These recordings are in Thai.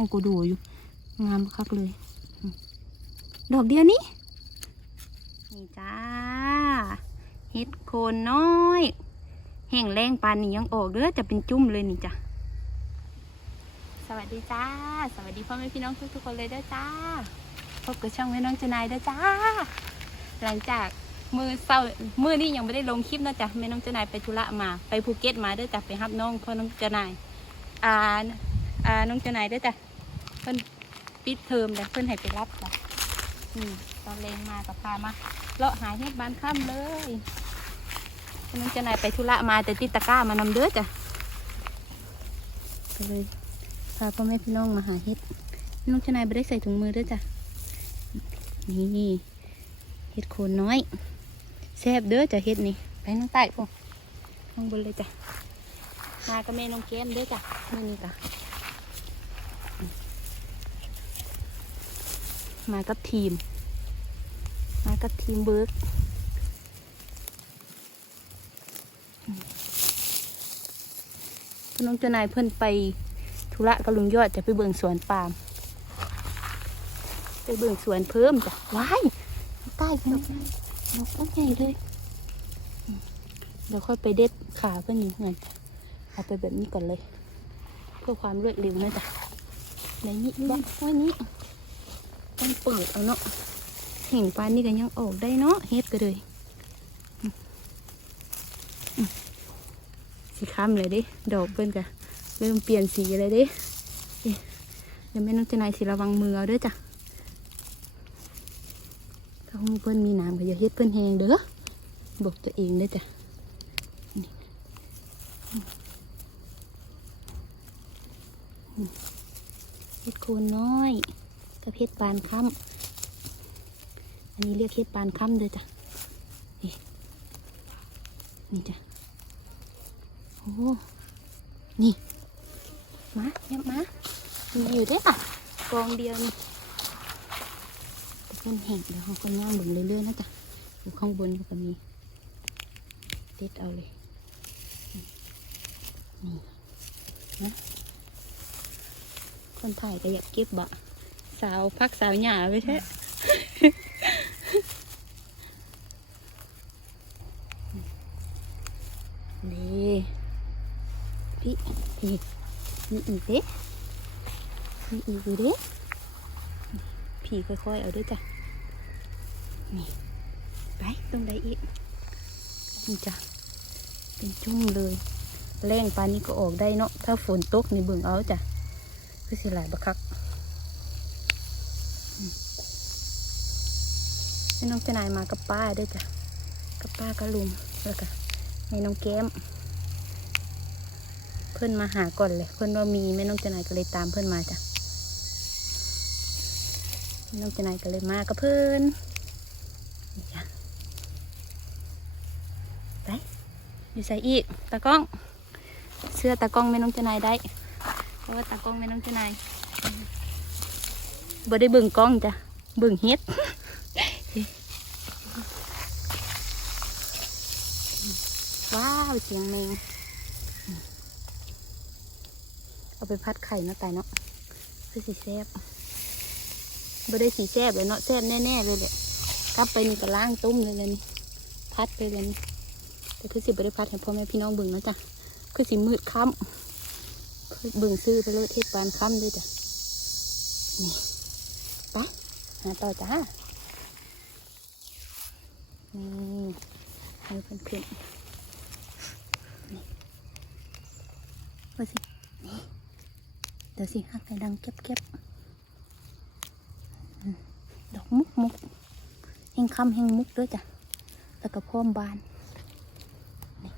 องกูดูอยู่ งามคักเลย ดอกเดียวนี้นี่จ้าเฮ็ดโคนน้อย แห้งแรงปานนี้ยังออกเด้อจะเป็นจุ่มเลยนี่จ้ะสวัสดีจ้า สวัสดีพ่อแม่พี่น้องทุกๆคนเลยเด้อจ้าพบกับช่องแม่น้องจนายเด้อจ้า หลังจากมือเศร้ามือนี่ยังไม่ได้ลงคลิปนะจ๊ะแม่น้องเจนายไปธุระมาไปภูเก็ตมาเด้อจ้ะไปรับน้องพ่อน้องเจนายอ่าอ่าน้องเจนายเด้อจ้ะ เพิ่นปิดเทอมแต่เพิ่นให้ไปรับจ้ะอืมตอนเลงมากับพามาเลาะหายเฮ็ดบานค่ำเลยแม่น้องเจนายไปธุระมาแต่ติดตะกร้ามานำเด้อจ้ะก็เลยพาพ่อแม่พี่น้องมาหาเฮ็ดน้องเจนายไม่ได้ใส่ถุงมือด้อจ้ะ นี่เห็ดโคนน้อยแซ่บเด้อจ้ะเห็ดนี่ ไปน้องใต้พวกน้องบนเลยจ้ะ มากับแม่น้องแก้มเด้อจ้ะมื่อนี้จ้ะ มากับทีม มากับทีมเบิร์กพี่น้องเจ้านายเพิ่อนไปธุระกับลุงยอดจะไปเบิ่งสวนปาล์มไปเบิ่งสวนเพิ่มจ้ะว้ายใต้กันนกใหญ่เลยเดี๋ยวค่อยไปเด็ดขาเพื่อนอยู่เงินเอาไปแบบนี้ก่อนเลย เพื่อความรวดเร็วนะจ๊ะในนี้บ้างว่านี้ ต้องเปิดเอาเนาะเห็นปานนี่ก็ยังออกได้เนาะเฮ็ดก็เลยสีค้ำเลยดิดอกเพิ่นก็เริ่มเปลี่ยนสีเลยดิเดี๋ยวแม่น้องเจะนายสิระวังมือเอาด้อจ้ะถ้าห้องเพิ่นมีน้ำก็อย่าเฮ็ดเพิ่นแหงเด้อบอกตัวเองด้อจ้ะเฮ็ดโคนน้อย กับเฮ็ดปานค่ำอันนี้เรียกเฮ็ดปานค่ำเด้อจ้ะ นี่นี่จ้ะ โอ้ นี่ มาเนี่ยมามีอยู่เด้อค่ะกองเดียวนี่เป็นแห่งเดี๋ยวเขาก็ย่างบิ่งเรื่อยๆนะจ๊ะอยู่ข้างบนก็มีเด็ดเอาเลย นี่นะคนถ่ายก็อยากเก็บบะ สาวพักสาวหยาไปใช่นี่พี่พี่มีอีกเด้มีอีกเด้ผีค่อยๆเอาด้วยจ้ะนี่ไปตรงใดอีกนี่จ้ะเป็นจุ่มเลยแรงปานนี้ก็ออกได้เนาะถ้าฝนตกในเบิ่งเอาจ้ะคือสิหลายบักคัก ให้น้องเจนายมากับป้าด้วยจ้ะ กับป้ากับลุงแล้วก็ให้น้องแก้ม เพื่อนมาหาก่อนเลย เพื่อนว่ามีแม่น้องเจนายก็เลยตามเพื่อนมาจ้ะแม่น้องเจนายก็เลยมากับเพื่อนนี่จ้ะไปอยู่ใส่อีกตากล้อง เสื้อตากล้องแม่น้องเจนายได้ เพราะว่าตากล้องแม่น้องเจนาย บ่ได้เบิ่งกล้องจ้ะเบิ่งเฮ็ดว้าวเสียงแมงเอาไปพัดไข่เนาะตายเนาะคือสิแซบบ่ได้สีแซบเลยเนาะแซบแน่ๆเลยแหละกลับไปนี่ก็ล้างตุ้มเลยเลยนี่พัดไปเลยนี่แต่คือสิบ่ได้พัดให้พ่อแม่พี่น้องเบิ่งนะจ้ะคือสิมืดค่ำเบิ่งซื้อไปเลยเทศบานค่ำด้วยจ้ะนี่ ไปหาต่อจ้า นี่ให้เพื่อนๆนี่ว่าสินี่เดี๋ยวสิหักให้ดังเก็บๆดอกมุกมุกแห่งคำแห่งมุกด้วยจ้ะ แล้วก็พร้อมบาน นี่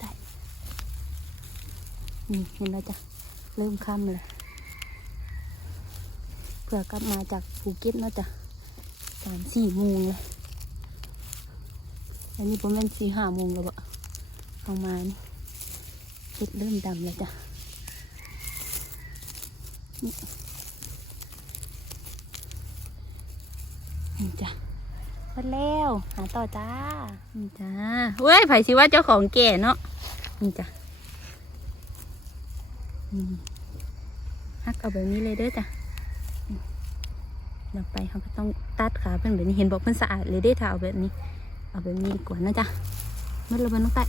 ได้นี่เห็นแล้วจ้ะ เริ่มคำเลย เพื่อกลับมาจากภูเก็ตเนาะจ้ะสามสี่โมงเลยอันนี้ประมาณสี่ห้าโมงแล้วบะเอามานี่เห็ดเริ่มดำแล้วจ้ะนี่นี่จ้ะหมดแล้ว หาต่อจ้า นี่จ้าเว้ยไผ่ชิว่าเจ้าของแก่เนาะ นี่จ้ะนี่ฮักเอาแบบนี้เลยเด้อจ้ะอืม เดี๋ยวไปเขาก็ต้องตัดขาเพิ่นแบบนี้เห็นบอกเพิ่นสะอาดเลยเด้ถ้าเอาแบบนี้ เอาแบบนี้กว่านะจ๊ะมืดระเบิดน้องไต่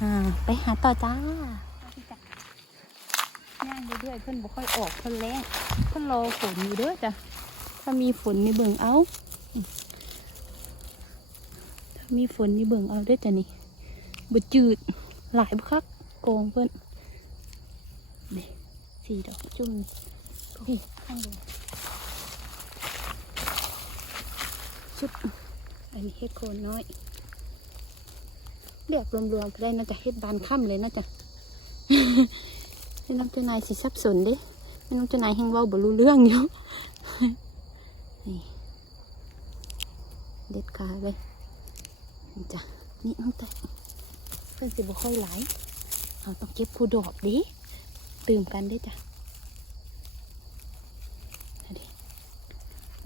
อ่าไปหาต่อจ้าย่างเรื่อยๆเพิ่นบ่ค่อยออกเพิ่นแรงเพิ่นรอฝนอยู่เด้อจ้ะถ้ามีฝนนี่เบิ่งเอาถ้ามีฝนนี่เบิ่งเอาเด้อจ้ะนี่บ่จืดหลายบ่คักโกงเพิ่นนี่สี่ดอกจุ่มนี่ข้างบน ชุดอันนี้เฮ็ดโคนน้อยเรียกรวมๆก็ได้น่าจะเฮ็ดบานค่ำเลยน่าจะให้น้องเจ้านายสิสับสนเด้ให้น้องเจ้านายแห่งเว้าบ่รู้เรื่องอยู่นี่เด็ดขาเลยจ้ะนี่น้องแต่เพิ่อนสิบ่ค่อยหลายเราต้องเก็บคูดอกเดิตื่มกันได้จ้ะ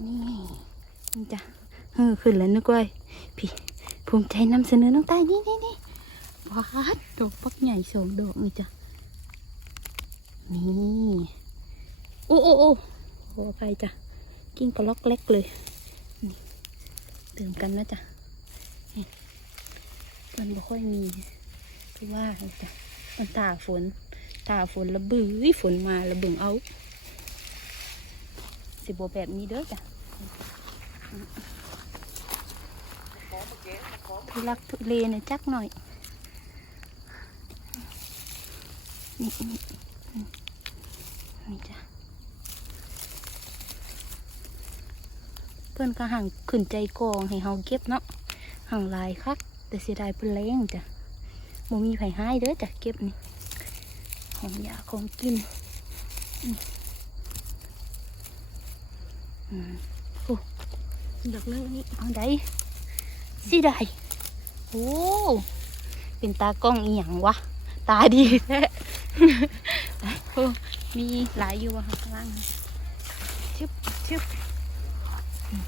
นี่นี่จ้ะ เออขึ้นแล้วนึกว่าพี่ภูมิใจนำเสนอน้องใต้นี่นี่นี่ว้าดดอกปักใหญ่สองดอกนี่จ้ะนี่โอ้โอ้โอ้ขออภัยจ้ะกิ้งกระล็อกเล็กเลยเติมกันนะจ้ะมันบ่ค่อยมีคือว่าจ้ะมันตาฝน ตาฝนระบือฝนมาระเบิงเอาสิบแบบนี้เด้อจ้ะ ทุลักทุเลหน่อยจักหน่อย นี่นี่นี่จ้ะเพื่อนก็ห่างขึ้นใจกองให้เฮาเก็บเนาะห่างลายคัก แต่เสียดายเพื่อนแรงจ้ะบ่มีไผหายเด้อจ้ะเก็บนี่ของยาของกินอืมอืมโอ้ดอกเลิกนี่เอาได้ สิได้โอ้เป็นตากล้องอีหยังวะ ตาดีแท้โอ้มีหลายอยู่วะข้างล่างชึบชึบอืม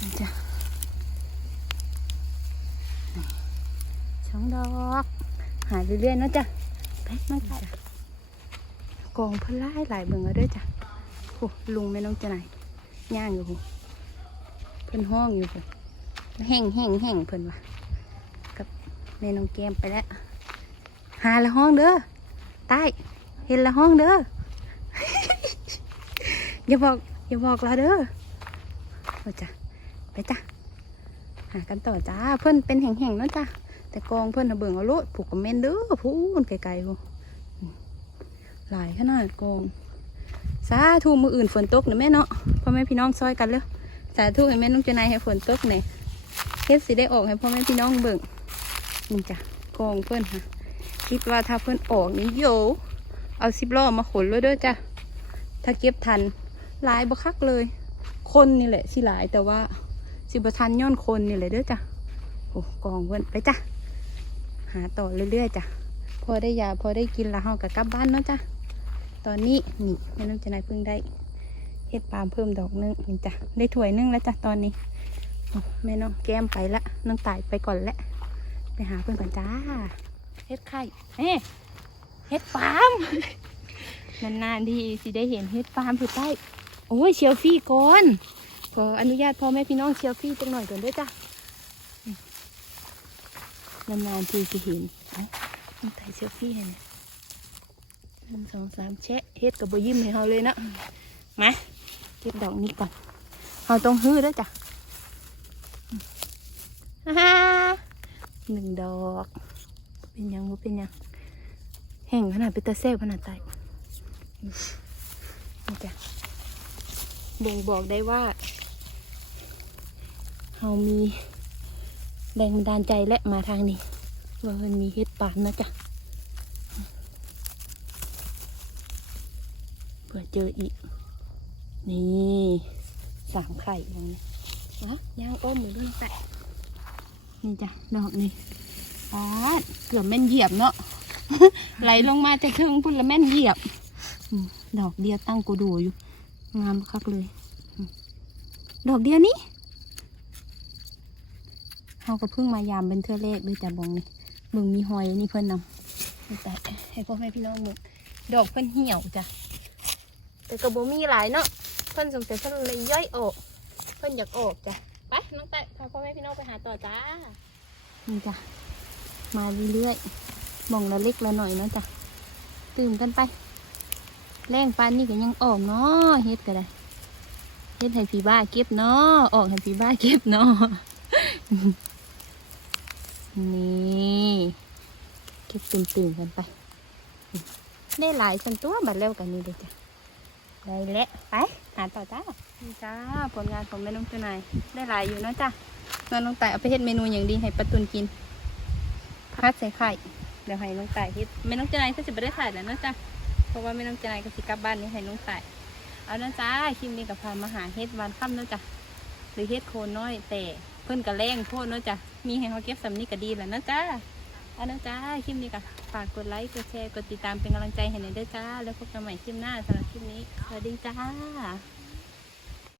นี่จ้ะนี่สองดอก หายเรื่อยๆเนาะจ้ะไปมาจ้ะกองเพิ่นไล่หลายเบิ่งเอาเด้วยจ้ะโอ้ลุงแม่น้องจะไหนย่างอยู่พู้เพิ่นห้องอยู่พู้ แห้งแห้งแห้งเพิ่นว่ะกับแม่น้องแก้มไปแล้ว หาละห้องเด้อใต้เห็นละห้องเด้อ อย่าบอก อย่าบอกเราเด้อไปจ้ะไปจ้ะหากันต่อจ้าเพิ่นเป็นแห้งๆเนะจ้ะแต่กองเพิ่นน่ะเบิ่งเอาโลดผูกกับเมนเด้อพูนไกลๆพูหลายขนาดกองสาธุมืออื่นฝนตกนะแม่เนาะพ่อแม่พี่น้องซอยกันเลยสาธุให้แม่น้องเจนายให้ฝนตกหน่อย ฮ็ดสิได้ออกให้พ่อแม่พี่น้องเบิ่งนี่จ้ะกองเพื่อนค่ะ คิดว่าถ้าเพื่อนออกนี่โยเอาสิบล้อมาขนเลยด้อจ้ะถ้าเก็บทันหลายบ่คักเลย คนนี่แหละสิหลายแต่ว่าสิบทันย้อนคนนี่แหละเด้อจ้ะโอ้กองเพื่อนไปจ้ะหาต่อเรื่อยๆจ้ะพอได้ยาพอได้กินแล้วเฮาก็กลับบ้านเนาะจ้ะตอนนี้นี่แม่น้องจะนายเพิ่งได้เฮ็ดปาล์มเพิ่มดอกนึงนี่จ้ะได้ถ้วยนึงแล้วจ้ะตอนนี้ แม่น้องแก้มไปละน้องตายไปก่อนและ ไปหาเพื่อนก่อนจ้าเฮ็ดไข่เฮ้เฮ็ดฟาร์มนานๆทีสิได้เห็นเฮ็ดฟาร์มผู้ใต้โอ้ยเชียวฟี่ก่อนขออนุญาตพ่อแม่พี่น้องเชียวฟี่จังหน่อยก่อนด้วยจ้ะนานๆทีจะเห็นน้องตายเชียวฟี่ให้เนี่ยหนึ่งสองสามแชะเฮ็ดกับบยิ้มให้เขาเลยนะมาเก็บดอกนี้ก่อนเราต้องฮื้อด้วยจ้ะฮ่า หนึ่งดอก เป็นยังบ่เป็นยังแห้งขนาดเป็นตาเซ่ขนาดไตนี่จ้ะบ่งบอกได้ว่าเรามีแรงบันดาลใจและมาทางนี้ว่ามันมีเฮ็ดปานนะจ๊ะเผื่อเจออีก นี่สามไข่ตรงนี้อ๋อย่างอ้อมเหมือนด้วยแต่ นี่จ้ะดอกนี่ปาดเกือบแม่นเหยียบเนาะ ไหลลงมาจะถึงพุ่นละแม่นเหยียบอืมดอกเดียวตั้งกูดูอยู่ งามคักเลยอืมดอกเดียวนี้เขาก็เพิ่งมายามเป็นเทื่อแรกด้วยจ้ะบองนี่เบิ่งมีหอยนี่เพิ่นนำนี่แต่ให้พ่อแม่พี่น้องหมดดอกเพิ่นเหี่ยวจ้ะ แต่ก็บ่มีหลายเนาะ เพิ่นสงสัยเพิ่นเลยย่อยออก เพิ่นอยากออกจ้ะ ไปน้องแต่พาพ่อแม่พี่น้องไปหาต่อจ้านี่จ้ะมาเรื่อยๆมองละเล็กละหน่อยนะจ้ะตื่มกันไป แรงปานนี่ก็ยังออกเนาะเฮ็ดก็ได้เฮ็ดให้พี่บ้าเก็บเนาะออกให้พี่บ้าเก็บเนาะนี่เก็บตื่นๆกันไป ได้หลายสันตัวบัดแล้วกันนี่เลยจ้ะได้แล้วไปหาต่อจ้า นี่จ้าผลงานของแม่น้องเจ้านายได้หลายอยู่นะจ้ะแม่น้องแต่เอาไปเฮ็ดเมนูอย่างดีให้ปะตุนกินพัดใส่ไข่เดี๋ยวให้น้องแต่เฮ็ดแม่น้องเจ้านายก็จะไม่ได้ถ่ายแล้วนะจ้ะเพราะว่าแม่น้องจ้านายก็สิกลับบ้านนี่ให้น้องแต่เอานะจ้าคลิปนี้กับพามาหาเฮ็ดวานค่ำนะจ้ะหรือเฮ็ดโคนน้อยแต่เพิ่นกระแรงโพดเนาะจ้ะมีให้เขาเก็บสำนีก็ดีแล้วนะจ้าเอานะจ้าคลิปนี้ก็ฝากกดไลค์กดแชร์กดติดตามเป็นกำลังใจให้หน่อยด้วยจ้า แล้วพบกันใหม่คลิปหน้าสำหรับคลิปนี้สวัสดีจ้า